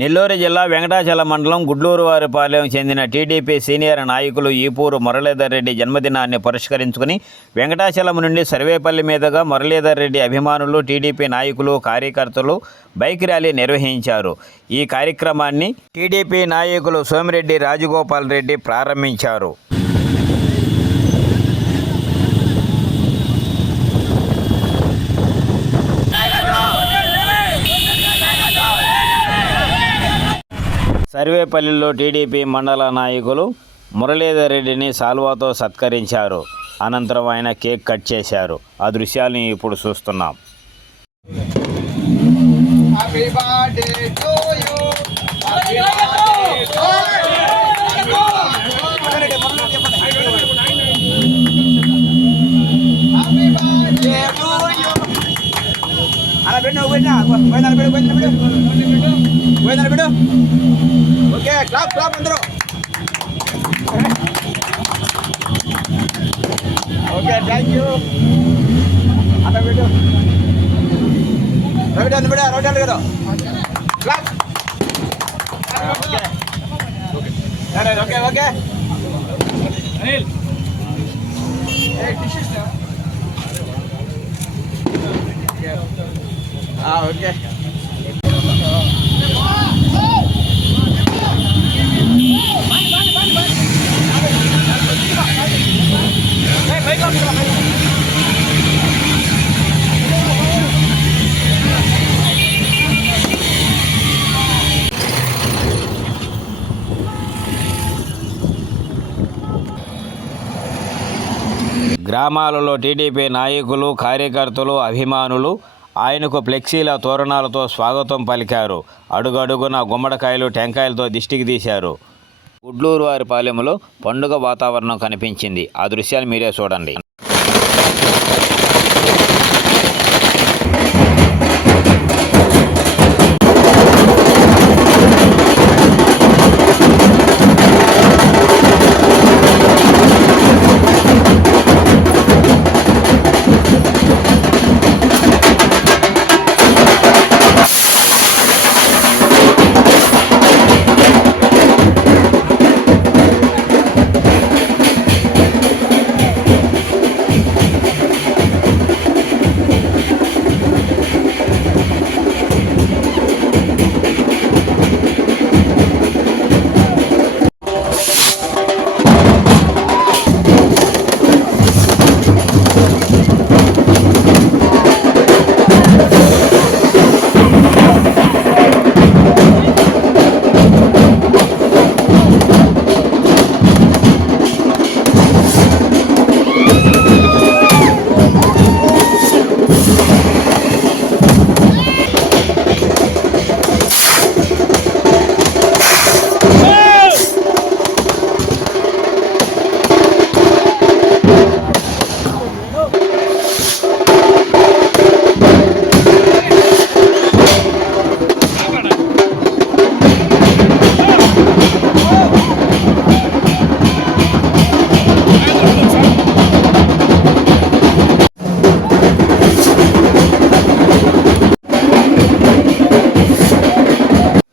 నెల్లూరు జిల్లా వెంకటాచలం మండలం గుడ్లూరువారిపాలెం చెందిన టీడీపీ సీనియర్ నాయకులు ఈపూరు మురళీధర్ రెడ్డి జన్మదినాన్ని పురస్కరించుకుని వెంకటాచలం నుండి సర్వేపల్లి మీదుగా మురళీధర్ రెడ్డి అభిమానులు, టీడీపీ నాయకులు, కార్యకర్తలు బైక్ ర్యాలీ నిర్వహించారు. ఈ కార్యక్రమాన్ని టీడీపీ నాయకులు సోమిరెడ్డి రాజగోపాల్ రెడ్డి ప్రారంభించారు. సర్వేపల్లిలో టీడీపీ మండల నాయకులు మురళీధర్ రెడ్డిని సాల్వాతో సత్కరించారు. అనంతరం ఆయన కేక్ కట్ చేశారు. ఆ దృశ్యాలను ఇప్పుడు చూస్తున్నాం. ఓకే, క్లాప్ క్లాప్ అందరూ. Okay, thank you. అలా పెట్టు, రవి అందు బిడ, రవి అందు కదా, clap. Okay okay okay Anil okay. గ్రామాలలో టీడీపీ నాయకులు, కార్యకర్తలు, అభిమానులు ఆయనకు ఫ్లెక్సీల తోరణాలతో స్వాగతం పలికారు. అడుగడుగున గుమ్మడికాయలు, టెంకాయలతో దిష్టికి తీశారు. గుడ్లూరువారిపాలెంలో పండుగ వాతావరణం కనిపించింది. ఆ దృశ్యాలు మీరే చూడండి.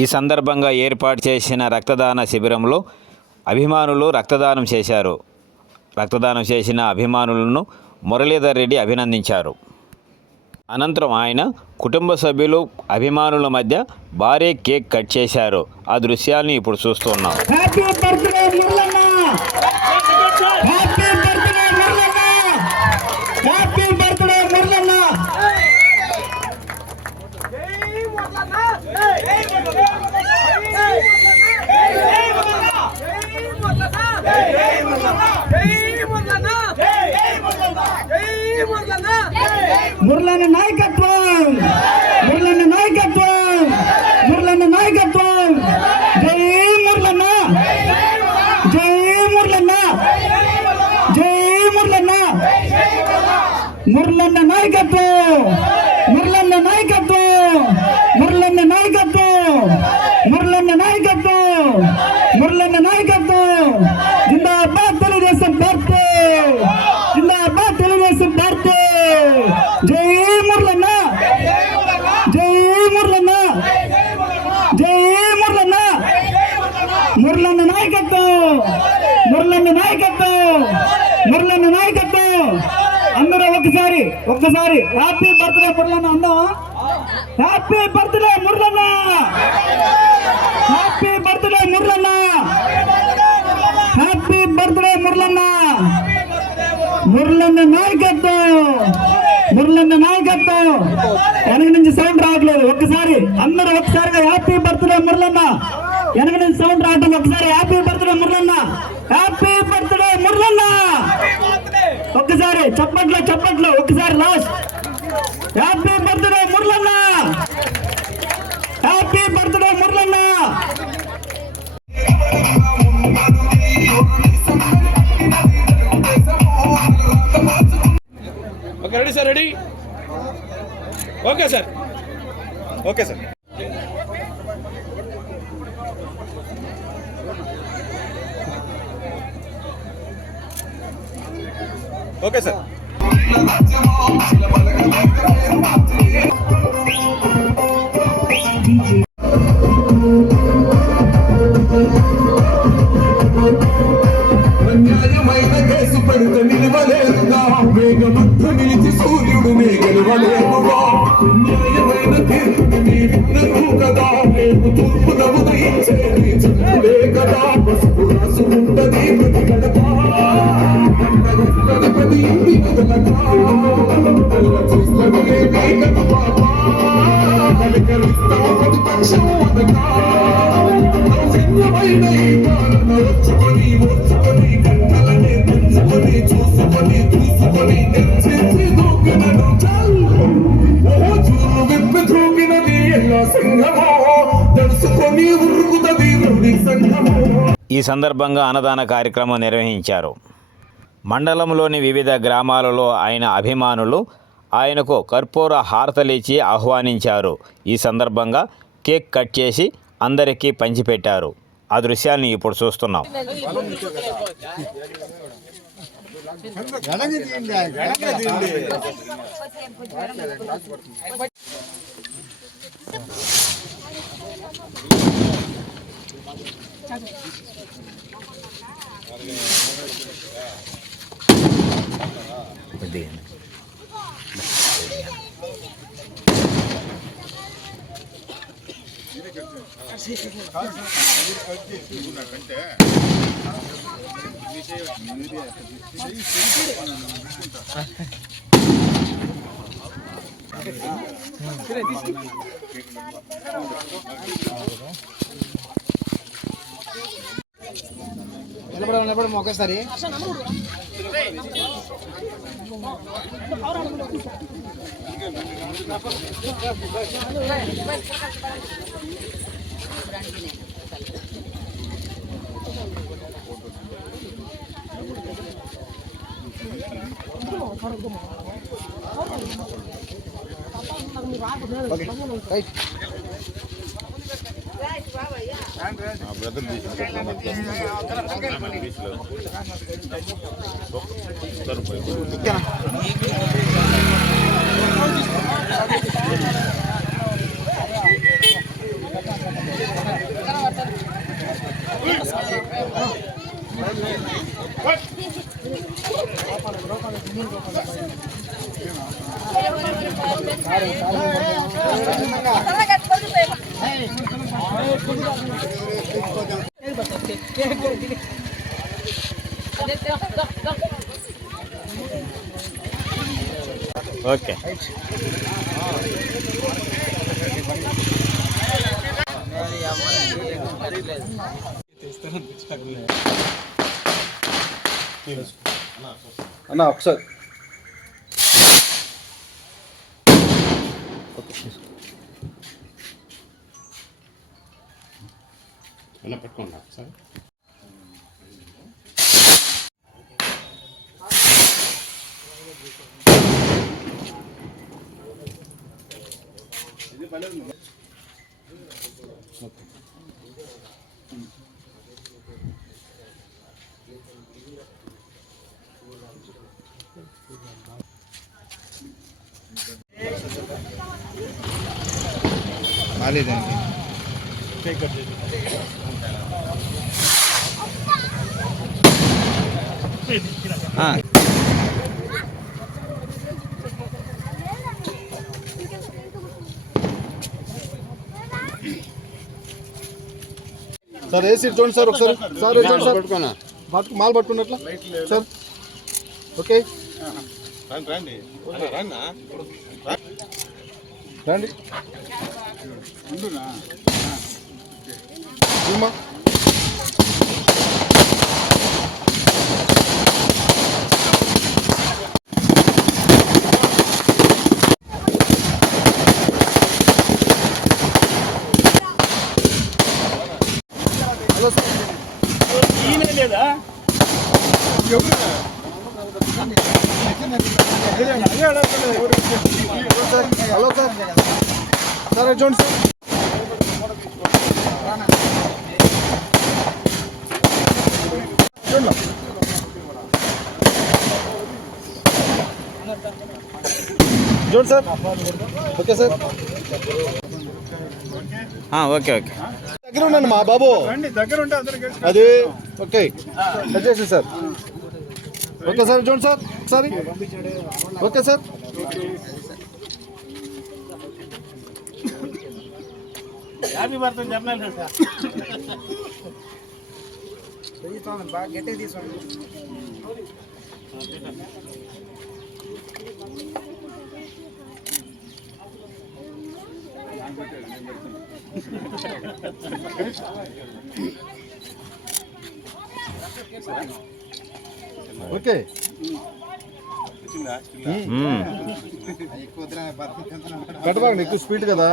ఈ సందర్భంగా ఏర్పాటు చేసిన రక్తదాన శిబిరంలో అభిమానులు రక్తదానం చేశారు. రక్తదానం చేసిన అభిమానులను మురళీధర్ రెడ్డి అభినందించారు. అనంతరం ఆయన కుటుంబ సభ్యులు, అభిమానుల మధ్య భారీ కేక్ కట్ చేశారు. ఆ దృశ్యాలను ఇప్పుడు చూస్తున్నాం. మురళన్న నాయకత్వం, మురళన్న నాయకత్వం, మురళన్న నాయకత్వం. జై మురళన్న, జై మురళన్న, జై మురళన్న. మురళన్న నాయకత్వం, మురళన్న నాయకత్వం, మురళన్న నాయకత్వం, మురళన్న నాయకత్వం, మురళన్న నాయకత్వం. జిందాబాద్ తెలుగుదేశం పార్టీ, జిందాబాద్ తెలుగుదేశం పార్టీ. జై మురళన్న, జై మురళన్న, జై నాయకత్వం, మురళన్న నాయకత్వం, మురళన్న నాయకత్వం. అందరూ ఒక్కసారి హ్యాపీ బర్త్డే మురళన్న అందామా? హ్యాపీ బర్త్డే మురళన్న, హ్యాపీ బర్త్డే మురళన్న, హ్యాపీ బర్త్డే మురళన్న. మురళన్న నాయకత్వం, మురళన్న నాయకత్వం. వెనక నుంచి సౌండ్ రావట్లేదు. అందరూ ఒకసారిగా హ్యాపీ బర్త్డే మురళన్న. వెనక నుంచి సౌండ్ రావట్లేదు. ఒకసారి హ్యాపీ బర్త్డే మురళన్న, హ్యాపీ బర్త్డే మురళన్న. ఒక్కసారి చప్పట్లు ఒకసారి లాస్ట్. హ్యాపీ బర్త్డే మురళన్న, హ్యాపీ బర్త్డే మురళన్న. Okay ready sir, ready. Okay sir, okay sir. Okay sir. అన్యాయమైన కేసు పడితే నిలవలేదుగా, వేగమంత నిలిచి సూర్యుడు నే గెలవలేదుగా. న్యాయమైన తీర్పుని విన్నరు కదా, రేపు తూర్పున ఉదయించేది చంద్రుడే కదా. పసుపు రాసుకుంటది ప్రతి గడప, ప్రతి ఇంటి మొదలగా. తెల్ల చూస్తలే వేగను పాప, కలికరిస్తాం ప్రతిపక్షం అనగా. సౌజన్యమైన ఈ పాలన వచ్చుకొని కట్టలనే పెంచుకొని చూసుకొని తెచ్చి దూకినను చల్. ఓ చూరు విప్పి దూకినది ఎలా సింహమో, తెలుసుకొని ఉరుకుతది రౌడీ సంఘమో. ఈ సందర్భంగా అన్నదాన కార్యక్రమం నిర్వహించారు. మండలంలోని వివిధ గ్రామాలలో ఆయన అభిమానులు ఆయనకు కర్పూర హారతలిచ్చి ఆహ్వానించారు. ఈ సందర్భంగా కేక్ కట్ చేసి అందరికీ పంచిపెట్టారు. ఆ దృశ్యాన్ని ఇప్పుడు చూస్తున్నాం. నిలబడము ఒకసారి. ఓకే. అన్న ఒకసారి పెట్టుకోండి సార్. బాగాలేదండి. సార్ ఏ సీట్ చూడండి సార్ ఒకసారి సార్ చూడండి సార్ పట్టుకోనా మాల్ పట్టుకున్నట్లా సార్ ఓకే రండి రండి అమ్మా. హలో సార్ లేదా హలో సార్ సార్ అది చూడండి సార్ చూడండి చూడండి sir okay sir okay okay దగ్గర ఉండండి మా బాబు అది ఓకే వచ్చేసి సార్ ఓకే సార్ చూడండి సార్ ఒకసారి ఓకే సార్ హ్యాపీ బర్త్డే చెప్పలేదు సార్ బాగా గట్టిగా తీసుకోండి. ఓకే కట్టబాగండి ఎక్కువ స్పీడ్ కదా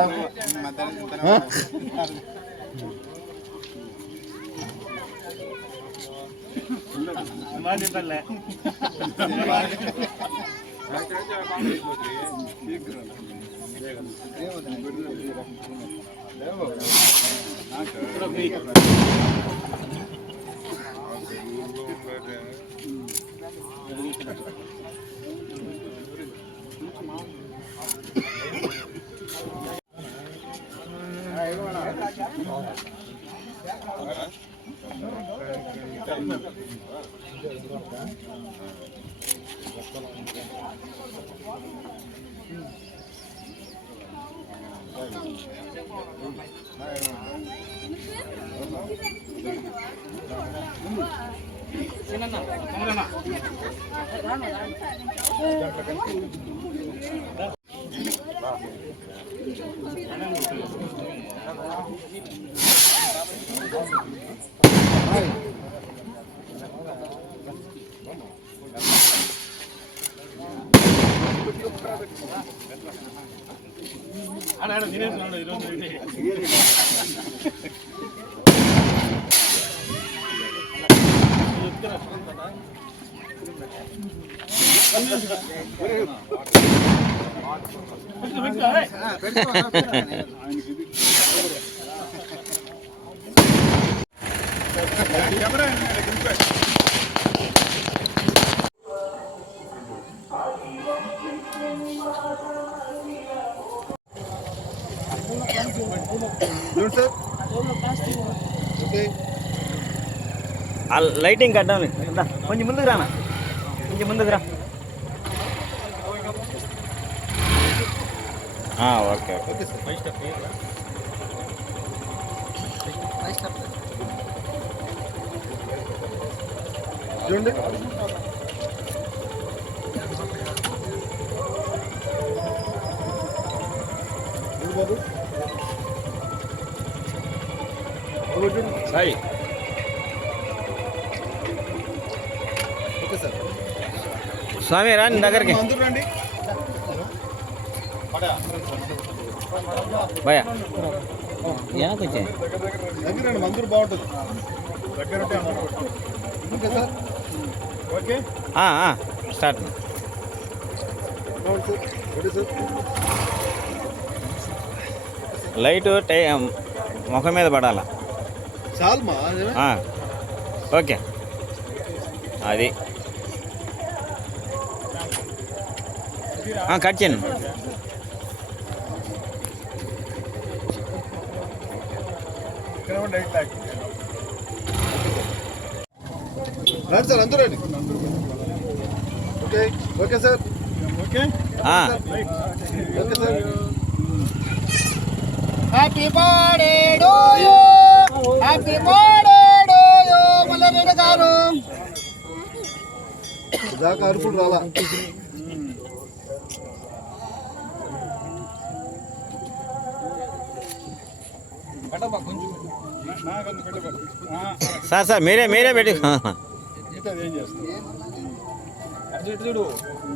చూడండి సార్ ఓకే లైటింగ్ కట్టాలి కొంచెం ముందుకు రానా కొంచెం ముందుకు రా ఓకే ఓకే సార్ చూడండి సాయి ఓకే సార్ స్వామి రాని దగ్గరికి అందరూ రండి భయ వెనకొచ్చే దగ్గర రండి మందూరు బాగుంటుంది దగ్గర ఉంటే అందరూ okay sir okay start sir okay sir light ముఖం మీద పడాలా చాలమా ఓకే అది కట్ చేయండి రండి సార్ అందరూ రండి ఓకే ఓకే సార్ ఆ, okay sir happy birthday to you happy birthday to you Malla Reddy గారు. దాకా అరుపులు రాలా. సార్ మీరే పెట్టి చూడు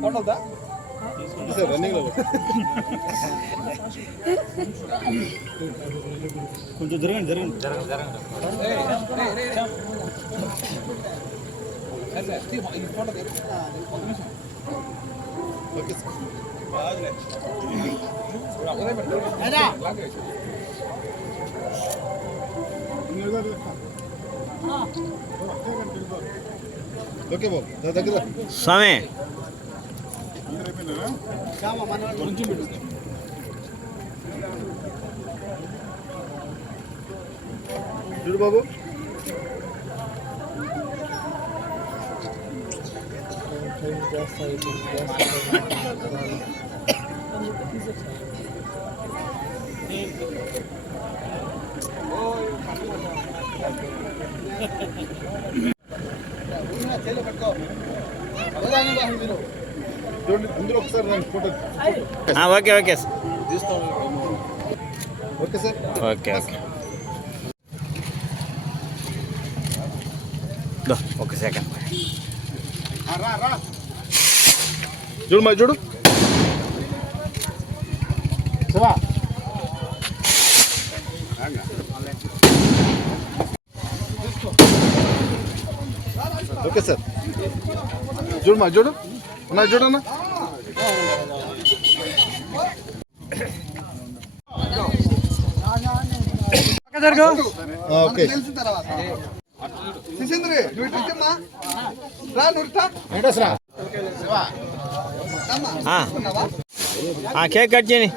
ఫోటోదా సార్ రన్నింగ్ లో కొంచెం జరగండి. ఓకే సార్ ఓకే బాబు నా దగ్గర స్వామి చూడు బాబు. చూడండి అందరూ ఒకసారి రండి ఫోటో ఓకే ఓకే తీస్తాం. ఓకే సార్ ఓకే ఒక సెకండ్ చూడు మరి చూడు. ఓకే సార్ చూడు మరి చూడు అన్నా చూడన్నా. ఓకే కేక్ కట్ చేయని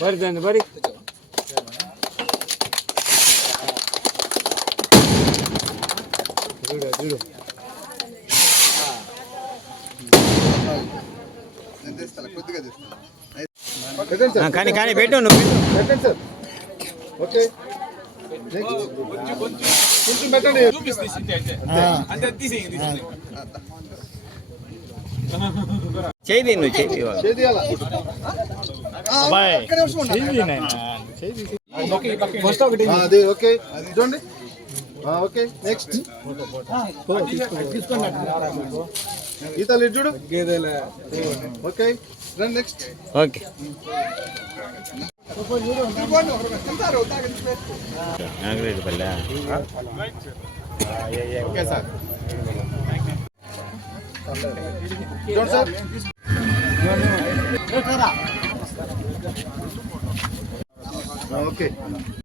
బరి కానీ పెట్టు నువ్వు పెట్టండి సార్. ఓకే కొంచెం పెట్టండి. చేయి నువ్వు చేయి చేయాలా అది ఓకే చూడండి. ఓకే నెక్స్ట్ ఈతలు చూడు. ఓకే రండి నెక్స్ట్. ఓకే నాగరెడ్డిపల్లె ఓకే సార్ చూడండి సార్. ఓకే